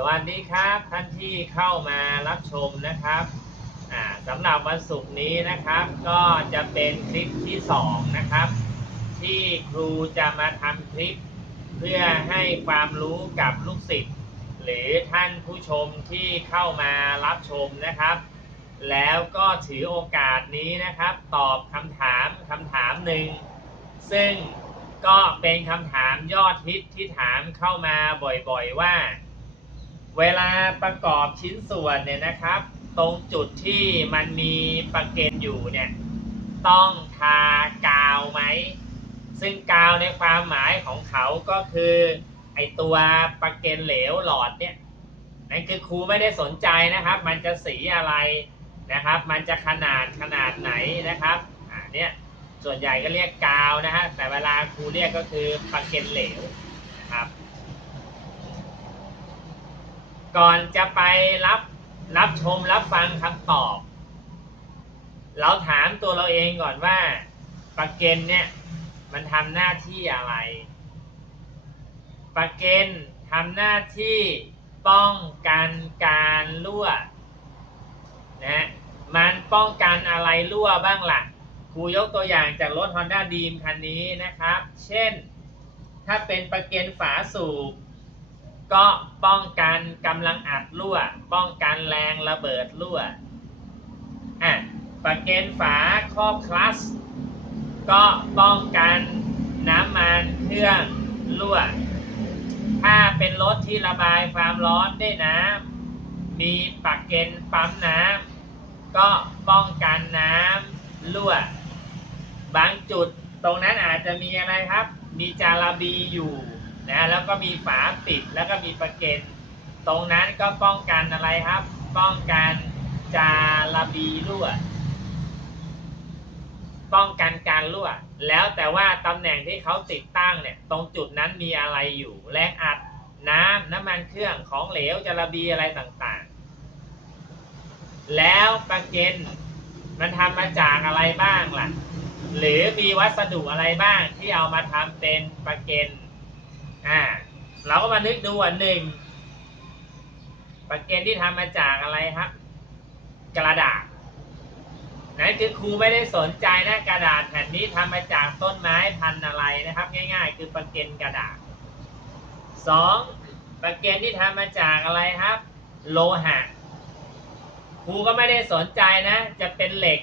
สวัสดีครับท่านที่เข้ามารับชมนะครับสำหรับวันศุกร์นี้นะครับ ก็จะเป็นคลิปที่สองนะครับ ที่ครูจะมาทำคลิป เพื่อให้ความรู้กับลูกศิษย์หรือท่านผู้ชมที่เข้ามารับชมนะครับ แล้วก็ถือโอกาสนี้นะครับ ตอบคำถามคำถามหนึ่งซึ่งก็เป็นคำถามยอดฮิตที่ถามเข้ามาบ่อยๆว่า เวลาประกอบชิ้นส่วนเนี่ยนะครับ ตรงจุดที่มันมีประเก็นอยู่เนี่ยต้องทากาวไหม ซึ่งกาวในความหมายของเขาก็คือไอตัวประเก็นเหลวหลอดเนี่ยนั่นคือครูไม่ได้สนใจนะครับ มันจะสีอะไรนะครับ มันจะขนาดขนาดไหนนะครับอ่าเนี่ยส่วนใหญ่ก็เรียกกาวนะฮะแต่เวลาครูเรียกก็คือประเก็นเหลวนะครับ ก่อนจะไปรับรับชมรับฟังคำตอบ เราถามตัวเราเองก่อนว่าประเก็นเนี่ยมันทำหน้าที่อะไรประเก็นทำหน้าที่ป้องกันการรั่วนะมันป้องกันอะไรรั่วบ้างล่ะครูยกตัวอย่างจากรถ Honda d r e a m คันนี้นะครับ เช่น ถ้าเป็นประเก็นฝาสูบ ก็ป้องกันกำลังอัดรั่ว ป้องกันแรงระเบิดรั่วอะประเก็นฝาครอบคลัส ก็ป้องกันน้ำมันเครื่องรั่ว ถ้าเป็นรถที่ระบายความร้อนด้วยน้ำมีปักเกนปั๊มน้ำก็ป้องกันน้ำรั่ว บางจุดตรงนั้นอาจจะมีอะไรครับ มีจาระบีอยู่ นะแล้วก็มีฝาปิดแล้วก็มีประเกนตรงนั้นก็ป้องกันอะไรครับ ป้องกันจาระบีรั่ว ป้องกันการรั่ว แล้วแต่ว่าตำแหน่งที่เขาติดตั้งเนี่ย ตรงจุดนั้นมีอะไรอยู่แรงอัดน้ำน้ำมันเครื่องของเหลวจาระบีอะไรต่างๆ แล้วประเกนมันทำมาจากอะไรบ้างล่ะ หรือมีวัสดุอะไรบ้างที่เอามาทำเป็นประเกน อ่าเราก็มานึกดูอันหนึ่งประเกนที่ทำมาจากอะไรครับ กระดาษนั่นคือครูไม่ได้สนใจนะกระดาษแผ่นนี้ทำมาจากต้นไม้พันธุ์อะไรนะครับ ง่าย ๆ คือประเกนกระดาษสองประเกนที่ทำมาจากอะไรครับ โลหะครูก็ไม่ได้สนใจนะ จะเป็นเหล็ก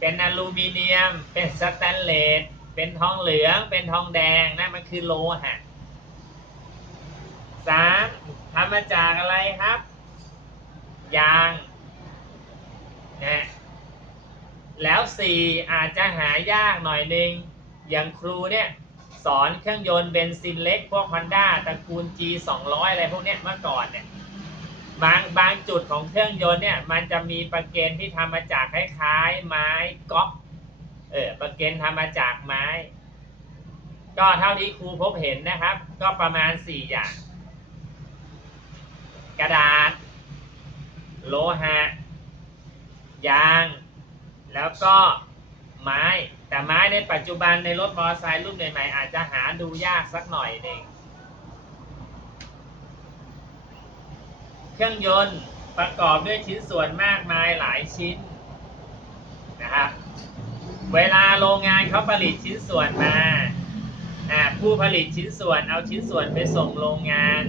เป็นอลูมิเนียม เป็นสแตนเลสเป็นทองเหลือง เป็นทองแดงนะมันคือโลหะ สามทำมาจากอะไรครับ ยางนะแล้วสี่อาจจะหายากหน่อยนึง อย่างครูเนี่ย สอนเครื่องยนต์เบนซินเล็ก พวก Honda ตระกูล G 2 0 0อะไรพวกเนี้ยเมื่อก่อนเนี่ยบางบางจุดของเครื่องยนต์เนี่ย มันจะมีประเกนที่ทำมาจากคล้ายๆ ไม้ก๊อกเออประเกนทำมาจากไม้ ก็เท่าที่ครูพบเห็นนะครับ ก็ประมาณ 4 อย่าง กระดาษ โลหะ ยาง แล้วก็ไม้ แต่ไม้ในปัจจุบันในรถมอเตอร์ไซค์รุ่นใหม่ๆอาจจะหาดูยากสักหน่อยหนึ่งเครื่องยนต์ประกอบด้วยชิ้นส่วนมากมายหลายชิ้นนะครับเวลาโรงงานเขาผลิตชิ้นส่วนมาอ่าผู้ผลิตชิ้นส่วนเอาชิ้นส่วนไปส่งโรงงาน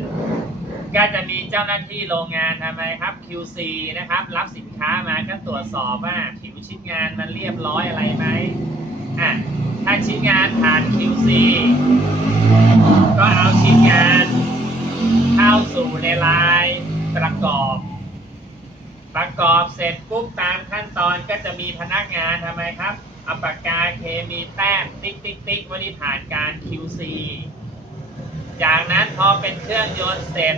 ก็จะมีเจ้าหน้าที่โรงงานทำไมครับ QC นะครับ รับสินค้ามาก็ตรวจสอบว่าผิวชิ้นงานมันเรียบร้อยอะไรไหมอะถ้าชิ้นงานผ่าน QC ก็เอาชิ้นงานเข้าสู่ในลายประกอบ ประกอบเสร็จปุ๊บตามขั้นตอนก็จะมีพนักงานทำไมครับเอาปากกาเคมีแต้มติ๊กติ๊กติ๊กวันนี้ผ่านการ QC จากนั้นพอเป็นเครื่องยนต์เสร็จ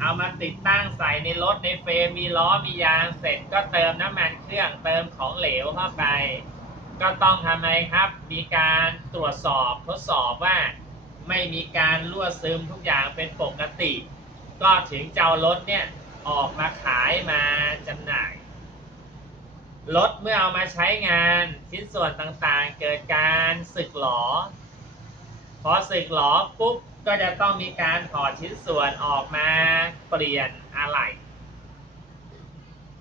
เอามาติดตั้งใส่ในรถในเฟรมมีล้อมียางเสร็จก็เติมน้ำมันเครื่องเติมของเหลวเข้าไป ก็ต้องทำไมครับ มีการตรวจสอบทดสอบว่าไม่มีการรั่วซึมทุกอย่างเป็นปกติ ก็ถึงเจ้ารถเนี่ยออกมาขายมาจำหน่ายรถเมื่อเอามาใช้งานชิ้นส่วนต่างๆ เกิดการสึกหรอพอสึกหลอปุ๊บ ก็จะต้องมีการถอดชิ้นส่วนออกมาเปลี่ยนอะไหล่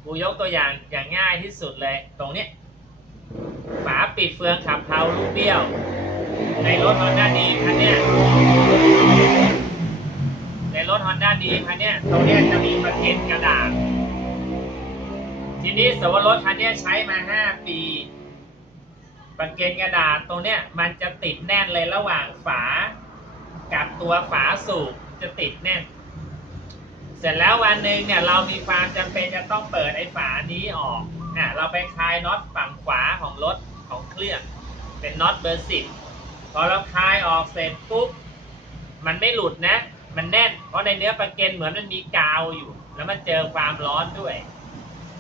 กูยกตัวอย่างอย่างง่ายที่สุดเลยตรงเนี้ยฝาปิดเฟืองขับเพลาลูกเบี้ยว ในรถฮอนด้าดีคันเนี้ยในรถฮอนด้าดีคันเนี้ยตรงเนี้ยจะมีประเก็นกระดาษทีนี้สมมติรถคันเนี้ยใช้มา5ปีประเก็นกระดาษตรงเนี้ยมันจะติดแน่นเลยระหว่างฝา กับตัวฝาสูบจะติดแน่น เสร็จแล้ววันหนึ่งเนี่ยเรามีความจำเป็นจะต้องเปิดไอ้ฝานี้ออกอะเราไปคลายน็อตฝั่งขวาของรถของเครื่อง เป็นน็อตเบอร์สิบพอเราคลายออกเสร็จปุ๊บมันไม่หลุดนะ มันแน่น เพราะในเนื้อประเก็นเหมือนมันมีกาวอยู่ แล้วมันเจอความร้อนด้วย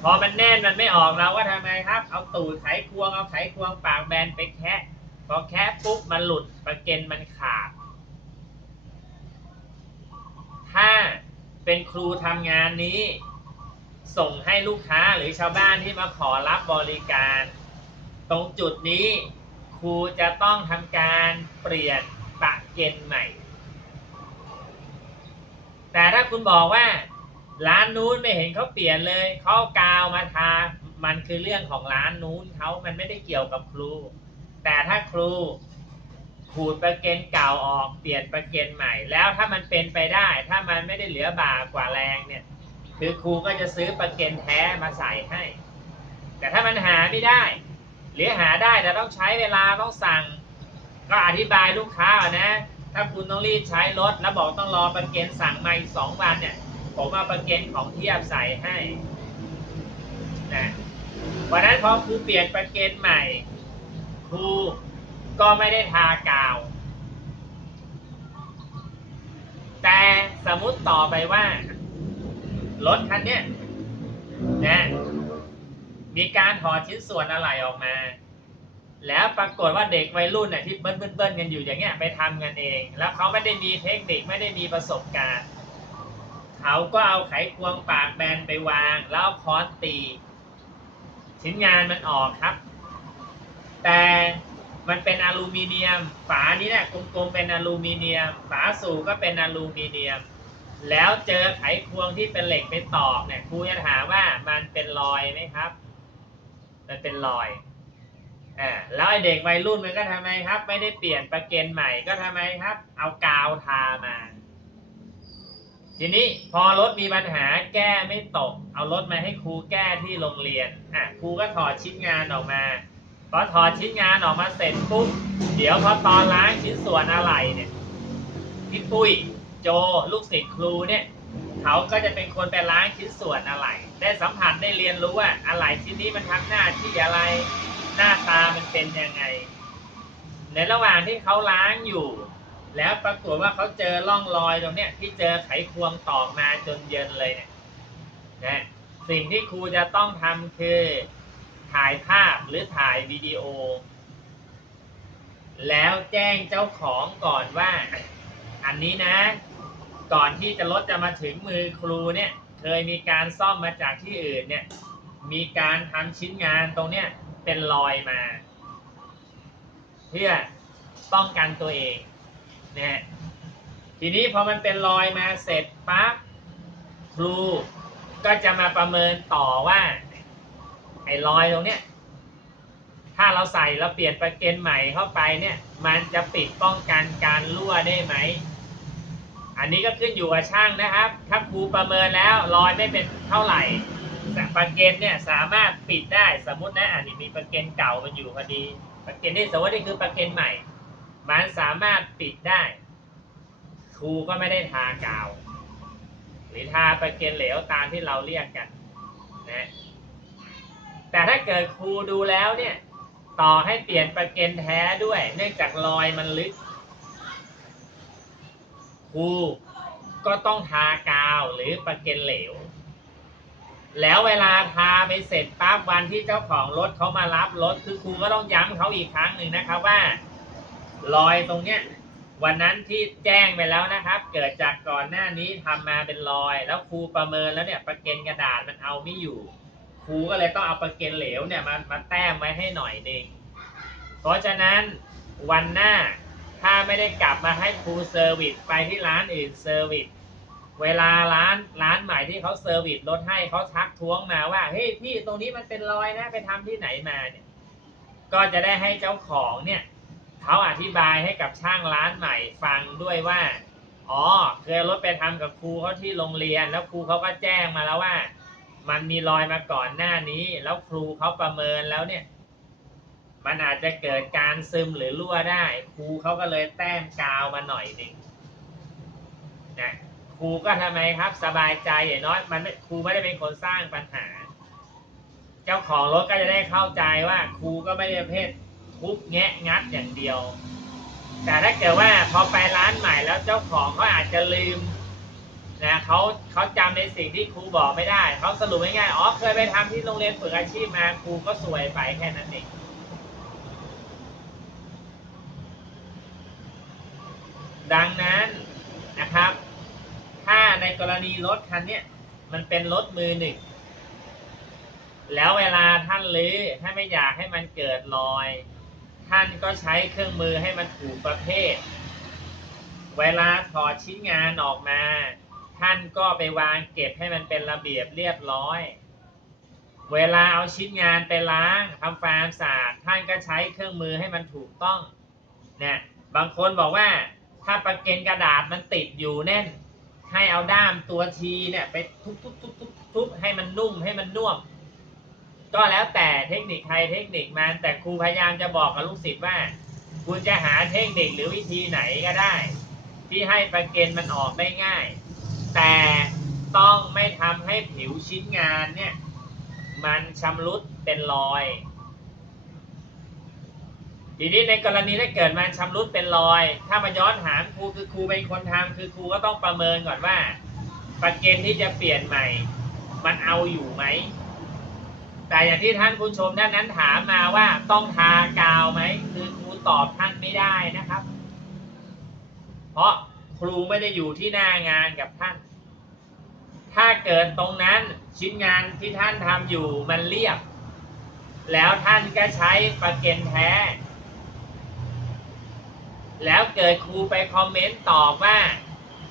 พอมันแน่นมันไม่ออกเราก็ทำไงครับ เอาตูดไขควงเอาไขควงปากแบนไปแคะพอแคะปุ๊บมันหลุดประเก็นมันขาด ถ้าเป็นครูทำงานนี้ ส่งให้ลูกค้าหรือชาวบ้านที่มาขอรับบริการ ตรงจุดนี้ ครูจะต้องทำการเปลี่ยนปะเกนใหม่ แต่ถ้าคุณบอกว่า ร้านนู้นไม่เห็นเขาเปลี่ยนเลย เขากาวมาทา มันคือเรื่องของร้านนู้นเขามันไม่ได้เกี่ยวกับครู แต่ถ้าครู ขูดประเกนเก่าออกเปลี่ยนประเกนใหม่ แล้วถ้ามันเป็นไปได้ ถ้ามันไม่ได้เหลือบากว่าแรงเนี่ย คือครูก็จะซื้อประเกนแท้มาใส่ให้ แต่ถ้ามันหาไม่ได้ หรือหาได้แต่ต้องใช้เวลาต้องสั่ง ก็อธิบายลูกค้านะ ถ้าคุณต้องรีบใช้รถแล้วบอกต้องรอประเกนสั่งมาอีกสองวันเนี่ยผมเอาประเกนของเทียบใส่ให้นะวันนั้นพอครูเปลี่ยนประเกนใหม่ครู ก็ไม่ได้ทากาว แต่สมมุติต่อไปว่า รถคันเนี้ยนะมีการถอดชิ้นส่วนอะไหล่ออกมา แล้วปรากฏว่าเด็กวัยรุ่นเนี่ยที่เบิ้ลเบิ้ลเบิ้ลกันอยู่อย่างเงี้ยไปทำกันเอง แล้วเขาไม่ได้มีเทคนิคไม่ได้มีประสบการณ์ เขาก็เอาไขควงปากแบนไปวาง แล้วค้อนตี ชิ้นงานมันออกครับ แต่ มันเป็นอลูมิเนียม ฝานี้เนี่ยกลมๆเป็นอลูมิเนียม ฝาสูบก็เป็นอลูมิเนียม แล้วเจอไขควงที่เป็นเหล็กไปตอกเนี่ยครูจะถามว่ามันเป็นรอยไหมครับ มันเป็นรอยอ่าแล้วไอเด็กวัยรุ่นมันก็ทำไมครับ ไม่ได้เปลี่ยนประเกนใหม่ก็ทำไมครับ เอากาวทามา ทีนี้พอรถมีปัญหาแก้ไม่ตก เอารถมาให้ครูแก้ที่โรงเรียนอะครูก็ถอดชิ้นงานออกมา พอถอดชิ้นงานออกมาเสร็จปุ๊บเดี๋ยวพอตอนล้างชิ้นส่วนอะไรเนี่ยพี่ปุ้ยโจลูกศิษย์ครูเนี่ยเขาก็จะเป็นคนไปล้างชิ้นส่วนอะไร ได้สัมผัสได้เรียนรู้ว่าอะไรชิ้นนี้มันทำหน้าที่อะไรหน้าตามันเป็นยังไง ในระหว่างที่เขาล้างอยู่ แล้วปรากฏว่าเขาเจอร่องรอยตรงเนี้ยที่เจอไขควงตอกมาจนเย็นเลยเนี่ยนะสิ่งที่ครูจะต้องทำคือ ถ่ายภาพหรือถ่ายวิดีโอ แล้วแจ้งเจ้าของก่อนว่า อันนี้นะ ก่อนที่จะรถจะมาถึงมือครูเนี่ย เคยมีการซ่อมมาจากที่อื่นเนี่ย มีการทำชิ้นงานตรงเนี้ยเป็นรอยมา เพื่อป้องกันตัวเองนะฮะทีนี้พอมันเป็นรอยมาเสร็จปั๊บครูก็จะมาประเมินต่อว่า ไอ้รอยตรงเนี้ย ถ้าเราใส่แล้วเปลี่ยนประเกนใหม่เข้าไปเนี่ย มันจะปิดป้องกันการรั่วได้ไหม อันนี้ก็ขึ้นอยู่กับช่างนะครับ ถ้าครูประเมินแล้วรอยไม่เป็นเท่าไหร่แต่ประเกนเนี่ยสามารถปิดได้สมมตินะอันนี้มีประเกนเก่ามันอยู่พอดีประเกนที่สมมตินี่คือประเกนใหม่ มันสามารถปิดได้ครูก็ไม่ได้ทากาว หรือทาประเกนเหลวตามที่เราเรียกกันนะ แต่ถ้าเกิดครูดูแล้วเนี่ย ต่อให้เปลี่ยนประเกนแท้ด้วย เนื่องจากรอยมันลึก ครูก็ต้องทากาวหรือประเกนเหลว แล้วเวลาทาไปเสร็จปั๊บวันที่เจ้าของรถเขามารับรถคือครูก็ต้องย้ำเขาอีกครั้งหนึ่งนะครับว่า รอยตรงเนี้ยวันนั้นที่แจ้งไปแล้วนะครับ เกิดจากก่อนหน้านี้ทำมาเป็นรอย แล้วครูประเมินแล้วเนี่ย ประเกนกระดาษมันเอาไม่อยู่ ครูก็เลยต้องเอาประเกนเหลวเนี่ยมามาแต้มไว้ให้หน่อยหนึ่งเพราะฉะนั้นวันหน้าถ้าไม่ได้กลับมาให้ครูเซอร์วิสไปที่ร้านอื่นเซอร์วิสเวลาร้านร้านใหม่ที่เขาเซอร์วิสรถให้เขาทักท้วงมาว่าเฮ้ยพี่ตรงนี้มันเป็นรอยนะไปทำที่ไหนมาเนี่ย ก็จะได้ให้เจ้าของเนี่ยเขาอธิบายให้กับช่างร้านใหม่ฟังด้วยว่า อ๋อเคยรถไปทำกับครูเขาที่โรงเรียน แล้วครูเขาก็แจ้งมาแล้วว่า มันมีรอยมาก่อนหน้านี้ แล้วครูเขาประเมินแล้วเนี่ย มันอาจจะเกิดการซึมหรือรั่วได้ ครูเขาก็เลยแต้มกาวมาหน่อยหนึ่งนะครูก็ทำไมครับ สบายใจอย่างน้อยมันไม่ครูไม่ได้เป็นคนสร้างปัญหา เจ้าของรถก็จะได้เข้าใจว่าครูก็ไม่ได้เภททุบแงะงัดอย่างเดียว แต่ถ้าเกิดว่าพอไปร้านใหม่แล้วเจ้าของเขาอาจจะลืม นะเขาเขาจำในสิ่งที่ครูบอกไม่ได้เขาสรุปง่ายๆอ๋อเคยไปทำที่โรงเรียนฝึกอาชีพมาครูก็สวยไปแค่นั้นเองดังนั้นนะครับ ถ้าในกรณีรถคันนี้มันเป็นรถมือหนึ่ง แล้วเวลาท่านลื้อถ้าไม่อยากให้มันเกิดรอย ท่านก็ใช้เครื่องมือให้มันถูกประเภท เวลาถอดชิ้นงานออกมา ท่านก็ไปวางเก็บให้มันเป็นระเบียบเรียบร้อย เวลาเอาชิ้นงานไปล้างทำความสะอาดท่านก็ใช้เครื่องมือให้มันถูกต้องเนี่ยบางคนบอกว่าถ้าประเกนกระดาษมันติดอยู่แน่น ให้เอาด้ามตัวทีเนี่ยไปทุบทุบทุบทุบทุบให้มันนุ่มให้มันนุ่มก็แล้วแต่เทคนิคใครเทคนิคมันแต่ครูพยายามจะบอกกับลูกศิษย์ว่า คุณจะหาเทคนิคหรือวิธีไหนก็ได้ ที่ให้ประเกนมันออกได้ง่าย แต่ต้องไม่ทำให้ผิวชิ้นงานเนี่ย มันชำรุดเป็นรอย ทีนี้ในกรณีถ้าเกิดมันชำรุดเป็นรอย ถ้ามาย้อนถามครูคือครูเป็นคนทำคือครูก็ต้องประเมินก่อนว่าประเก็นที่จะเปลี่ยนใหม่ มันเอาอยู่ไหม แต่อย่างที่ท่านผู้ชมท่านนั้นถามมาว่าต้องทากาวไหม คือครูตอบท่านไม่ได้นะครับ เพราะ ครูไม่ได้อยู่ที่หน้างานกับท่าน ถ้าเกิดตรงนั้นชิ้นงานที่ท่านทำอยู่มันเรียบ แล้วท่านก็ใช้ประเก็นแท้ แล้วเกิดครูไปคอมเมนต์ตอบว่า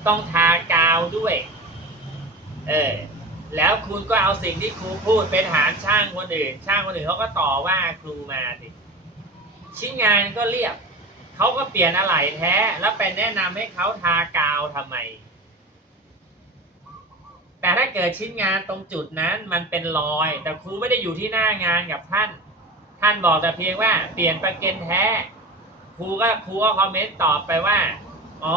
ต้องทากาวด้วย เออ แล้วคุณก็เอาสิ่งที่ครูพูดไปถามช่างคนอื่น ช่างคนอื่นเขาก็ต่อว่าครูมาสิชิ้นงานก็เรียบ เขาก็เปลี่ยนอะไหล่แท้ แล้วไปแนะนำให้เขาทากาวทำไม แต่ถ้าเกิดชิ้นงานตรงจุดนั้นมันเป็นรอย แต่ครูไม่ได้อยู่ที่หน้างานกับท่าน ท่านบอกแต่เพียงว่าเปลี่ยนประเก็นแท้ ครูก็ครูก็คอมเมนต์ตอบไปว่า อ๋อ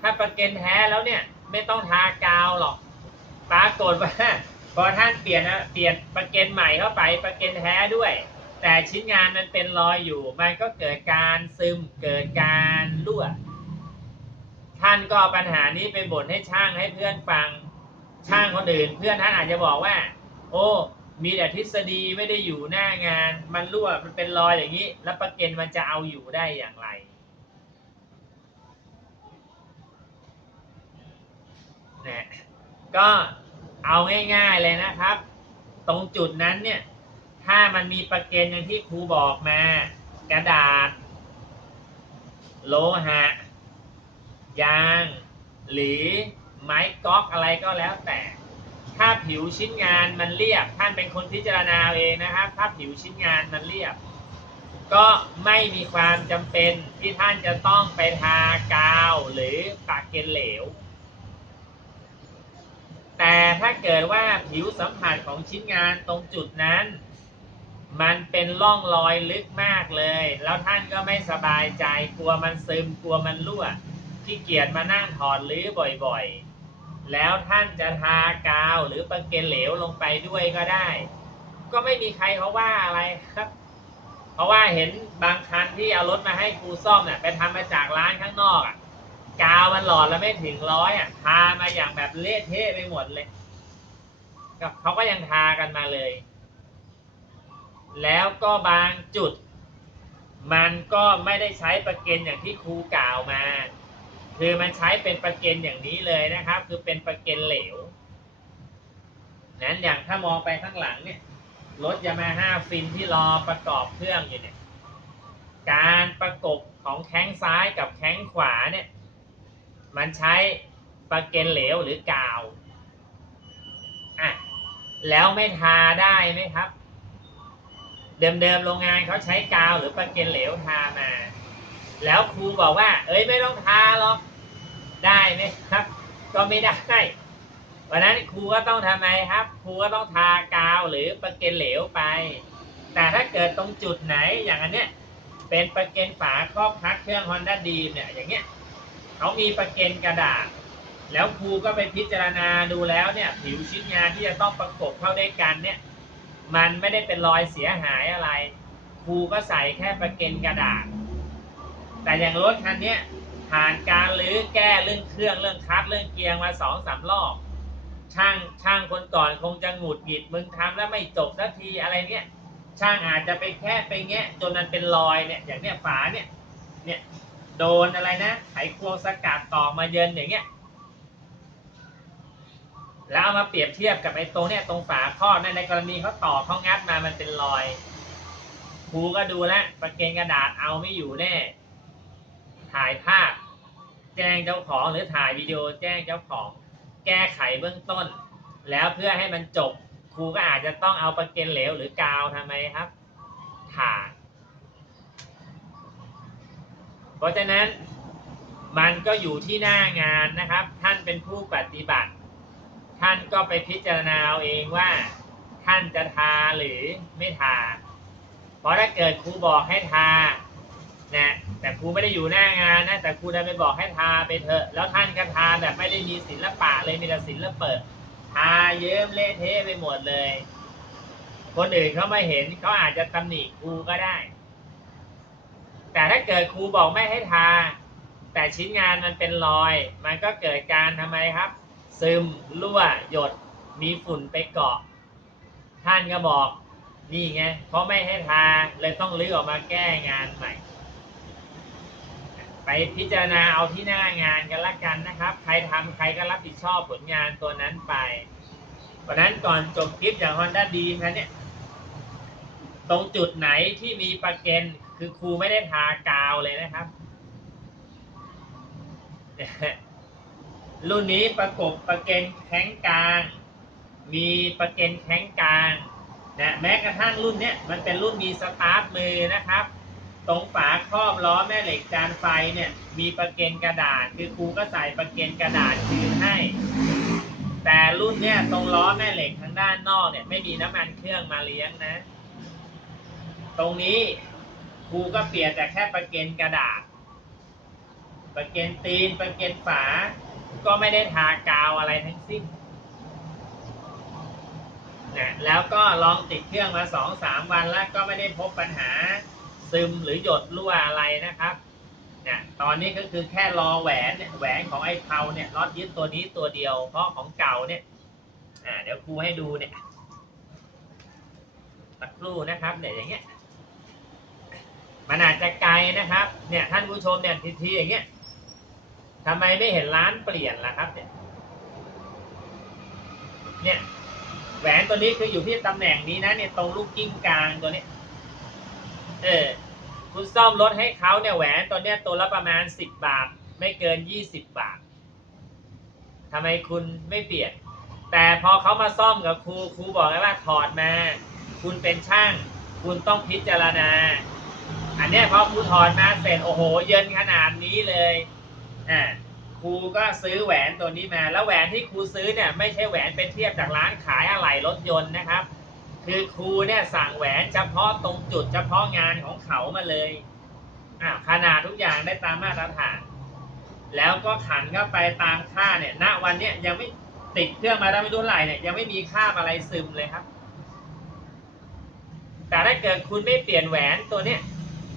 ถ้าประเก็นแท้แล้วเนี่ย ไม่ต้องทากาวหรอก ปรากฏว่าพอท่านเปลี่ยนนะเปลี่ยนประเก็นใหม่เข้าไปประเก็นแท้ด้วย แต่ชิ้นงานมันเป็นรอยอยู่ มันก็เกิดการซึมเกิดการรั่ว ท่านก็เอาปัญหานี้ไปบ่นให้ช่างให้เพื่อนฟังช่างคนอื่น เพื่อนท่านอาจจะบอกว่า โอ้มีแต่ทฤษฎีไม่ได้อยู่หน้างาน มันรั่วมันเป็นรอยอย่างนี้ แล้วประเก็นมันจะเอาอยู่ได้อย่างไร นะก็เอาง่ายๆเลยนะครับ ตรงจุดนั้นเนี่ย ถ้ามันมีประเก็นอย่างที่ครูบอกมา กระดาษ โลหะ ยาง หรือไม้ก๊อกอะไรก็แล้วแต่ ถ้าผิวชิ้นงานมันเรียบ ท่านเป็นคนพิจารณาเองนะครับ ถ้าผิวชิ้นงานมันเรียบ ก็ไม่มีความจำเป็นที่ท่านจะต้องไปทากาวหรือปากเกนเหลว แต่ถ้าเกิดว่าผิวสัมผัสของชิ้นงานตรงจุดนั้น มันเป็นร่องรอยลึกมากเลย แล้วท่านก็ไม่สบายใจกลัวมันซึมกลัวมันรั่วขี้เกียจมานั่งถอดรื้อบ่อยๆ แล้วท่านจะทากาวหรือประเกนเหลวลงไปด้วยก็ได้ ก็ไม่มีใครเขาว่าอะไรครับ เพราะว่าเห็นบางคันที่เอารถมาให้ครูซ่อมเนี่ยไปทำมาจากร้านข้างนอกอะกาวมันหลอดแล้วไม่ถึงร้อยอะทามาอย่างแบบเละเทะไปหมดเลยเขาก็ยังทากันมาเลย แล้วก็บางจุด มันก็ไม่ได้ใช้ประเก็นอย่างที่ครูกล่าวมา คือมันใช้เป็นประเก็นอย่างนี้เลยนะครับ คือเป็นประเก็นเหลว นั้นอย่างถ้ามองไปข้างหลังเนี่ยรถยามาฮ่าฟินที่รอประกอบเครื่องอยู่เนี่ย การประกบของแข้งซ้ายกับแข้งขวาเนี่ย มันใช้ประเกนเหลวหรือกาวอะแล้วไม่ทาได้ไหมครับ เดิมๆโรงงานเขาใช้กาวหรือปะเกนเหลวทามา แล้วครูบอกว่า เอ้ยไม่ต้องทาหรอก ได้ไหมครับ ก็ไม่ได้วันนั้นครูก็ต้องทำไมครับ ครูก็ต้องทากาวหรือปะเกนเหลวไป แต่ถ้าเกิดตรงจุดไหนอย่างอันเนี้ยเป็นปะเกนฝาครอบพักเครื่อง Honda d ีมเนี่ยอย่างเงี้ยเขามีปะเกนกระดาษ แล้วครูก็ไปพิจารณาดูแล้วเนี่ย ผิวชิ้นงานที่จะต้องประกบเข้าด้วยกันเนี่ย มันไม่ได้เป็นรอยเสียหายอะไร ครูก็ใส่แค่ประเกนกระดาษ แต่อย่างรถคันนี้ผ่านการรื้อแก้เรื่องเครื่องเรื่องคัดเรื่องเกียร์มาสองสามรอบ ช่างช่างคนก่อนคงจะหงุดหงิดมึงทำแล้วไม่จบสักทีอะไรเนี้ยช่างอาจจะไปแค่ไปแงะจนมันเป็นรอยเนี่ยอย่างเนี้ยฝาเนี่ยเนี่ยโดนอะไรนะไขควงสกัดต่อมาเยินอย่างเงี้ย แล้วเอามาเปรียบเทียบกับไอ้ตรงเนี่ยตรงฝาครอบนั่นในกรณีเขาต่อเขางัดมามันเป็นรอยครูก็ดูแลประเกนกระดาษเอาไม่อยู่แน่ ถ่ายภาพ แจ้งเจ้าของหรือถ่ายวิดีโอแจ้งเจ้าของ แก้ไขเบื้องต้น แล้วเพื่อให้มันจบครูก็อาจจะต้องเอาประเกนเหลวหรือกาวทำไมครับทาเพราะฉะนั้นมันก็อยู่ที่หน้างานนะครับ ท่านเป็นผู้ปฏิบัติ ท่านก็ไปพิจารณาเอาเองว่า ท่านจะทาหรือไม่ทา เพราะถ้าเกิดครูบอกให้ทานะแต่ครูไม่ได้อยู่หน้างานนะแต่ครูได้ไปบอกให้ทาไปเถอะ แล้วท่านก็ทาแบบไม่ได้มีศิลปะเลยมีแต่ศิลปะทาเยิ้มเละเทะไปหมดเลย คนอื่นเขาไม่เห็นเขาอาจจะตำหนิครูก็ได้ แต่ถ้าเกิดครูบอกไม่ให้ทา แต่ชิ้นงานมันเป็นรอย มันก็เกิดการทำไมครับ ซึมรั่วหยดมีฝุ่นไปเกาะ ท่านก็บอกนี่ไงเพราะไม่ให้ทาเลยต้องลื้อออกมาแก้งานใหม่ ไปพิจารณาเอาที่หน้างานกันละกันนะครับ ใครทำใครก็รับผิดชอบผลงานตัวนั้นไปเพราะนั้นก่อนจบคลิปอย่าง Honda d ีมเนี่ยตรงจุดไหนที่มีประเกนคือครูไม่ได้ทากาวเลยนะครับ รุ่นนี้ประกบประเกนแข้งกลาง มีประเกนแข้งกลางนะแม้กระทั่งรุ่นเนี้ยมันเป็นรุ่นมีสตาร์ทมือนะครับ ตรงฝาครอบล้อแม่เหล็กจานไฟเนี่ยมีประเกนกระดาษ คือครูก็ใส่ประเกนกระดาษคืนให้ แต่รุ่นเนี้ยตรงล้อแม่เหล็กทางด้านนอกเนี่ยไม่มีน้ำมันเครื่องมาเลี้ยงนะ ตรงนี้ครูก็เปลี่ยนแต่แค่ประเกนกระดาษประเกนตีนประเกนฝา ก็ไม่ได้ทากาวอะไรทั้งสิ้นนะแล้วก็ลองติดเครื่องมาสองสามวันแล้วก็ไม่ได้พบปัญหาซึมหรือหยดรั่วอะไรนะครับนี่ตอนนี้ก็คือแค่รอแหวนเนี่ยแหวนของไอ้เพาเนี่ยน็อตยึดตัวนี้ตัวเดียว เพราะของเก่าเนี่ยอ่าเดี๋ยวครูให้ดูเนี่ยสักครู่นะครับเนี่ยอย่างเงี้ยมันอาจจะไกลนะครับ เนี่ยท่านผู้ชมเนี่ยทีๆอย่างเงี้ย ทำไมไม่เห็นร้านเปลี่ยนล่ะครับ เนี่ย เนี่ย แหวนตัวนี้คืออยู่ที่ตำแหน่งนี้นะเนี่ยตรงลูกกิ้งกลางตัวนี้ เออ คุณซ่อมรถให้เขาเนี่ยแหวนตัวเนี้ยตัวละประมาณสิบบาท ไม่เกินยี่สิบบาททำไมคุณไม่เปลี่ยน แต่พอเขามาซ่อมกับครูครูบอกแล้วว่าถอดมา คุณเป็นช่าง คุณต้องพิจารณา อันเนี้ยพอครูถอดมาเสร็จโอ้โห เยินขนาดนี้เลย อ่าครูก็ซื้อแหวนตัวนี้มา แล้วแหวนที่ครูซื้อเนี่ยไม่ใช่แหวนเป็นเทียบจากร้านขายอะไหล่รถยนต์นะครับ คือครูเนี่ยสั่งแหวนเฉพาะตรงจุดเฉพาะงานของเขามาเลยอ่าขนาดทุกอย่างได้ตามมาตรฐาน แล้วก็ขันเข้าไปตามค่าเนี่ยณวันเนี้ยยังไม่ติดเครื่องมาได้ไม่รู้เท่าไหร่เนี่ยยังไม่มีค่าอะไรซึมเลยครับ แต่ถ้าเกิดคุณไม่เปลี่ยนแหวนตัวเนี้ย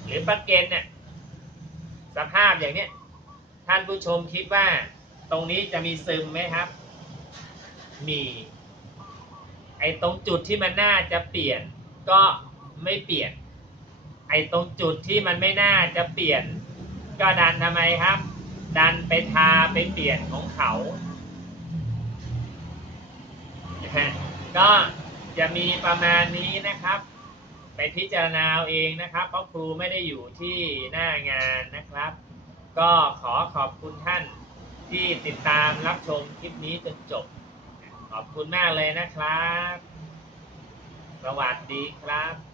หรือประเกนเนี่ยสภาพอย่างเนี้ย ท่านผู้ชมคิดว่า ตรงนี้จะมีซึมไหมครับ มี ไอ้ตรงจุดที่มันน่าจะเปลี่ยน ก็ไม่เปลี่ยน ไอ้ตรงจุดที่มันไม่น่าจะเปลี่ยน ก็ดันทำไมครับ ดันไปทาไปเปลี่ยนของเขานะฮะก็จะมีประมาณนี้นะครับ ไปพิจารณาเองนะครับ เพราะครูไม่ได้อยู่ที่หน้างานนะครับ ก็ขอขอบคุณท่านที่ติดตามรับชมคลิปนี้จนจบ ขอบคุณมากเลยนะครับ สวัสดีครับ